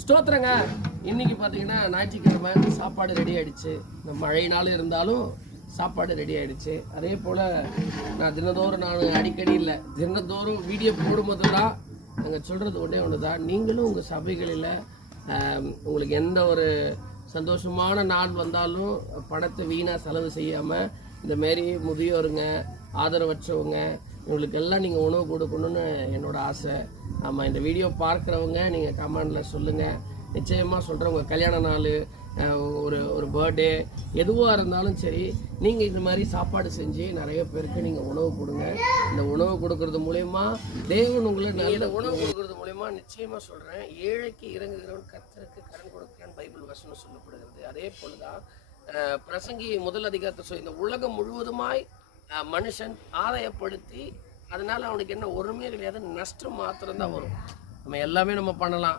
ஸ்தோத்திரங்க. இன்னைக்கு பார்த்தீங்கன்னா ஞாயிற்றுக்கிழமை சாப்பாடு ரெடி ஆயிடுச்சு. இந்த மழை நாள் இருந்தாலும் சாப்பாடு ரெடி ஆயிடுச்சு. அதே போல் நான் தினந்தோறும் அடிக்கடி இல்லை, தினந்தோறும் வீடியோ போடும்போது தான் நாங்கள் சொல்கிறது ஒன்று தான். நீங்களும் உங்கள் சபைகளில் உங்களுக்கு எந்த ஒரு சந்தோஷமான நாள் வந்தாலும் பணத்தை வீணாக செலவு செய்யாமல் இந்தமாரி முதியோருங்க, ஆதரவற்றவங்க, இவங்களுக்கெல்லாம் நீங்கள் உணவு கொடுக்கணும்னு என்னோட ஆசை. ஆமாம், இந்த வீடியோ பார்க்குறவங்க நீங்கள் கமெண்டில் சொல்லுங்கள். நிச்சயமாக சொல்கிறேன், உங்கள் கல்யாண நாள், ஒரு பர்த்டே எதுவாக இருந்தாலும் சரி, நீங்கள் இந்த மாதிரி சாப்பாடு செஞ்சு நிறைய பேருக்கு நீங்கள் உணவு கொடுங்க. இந்த உணவு கொடுக்கறது மூலயமா தேவன் உங்களை நல்ல உணவு கொடுக்கறது மூலயமா நிச்சயமாக சொல்கிறேன், ஏழைக்கு இறங்குகிறவன் கர்த்தருக்கு கடன் கொடுக்கிறான் பைபிள் வசனம் சொல்லப்படுகிறது. அதே போல் தான் பிரசங்கி முதல் அதிகாரத்தை இந்த உலகம் முழுவதுமாய் மனுஷன் ஆதாயப்படுத்தி அதனால் அவனுக்கு என்ன ஒருமே கிடையாது, நஷ்டம் மாத்திரம்தான் வரும். நம்ம எல்லாமே நம்ம பண்ணலாம்.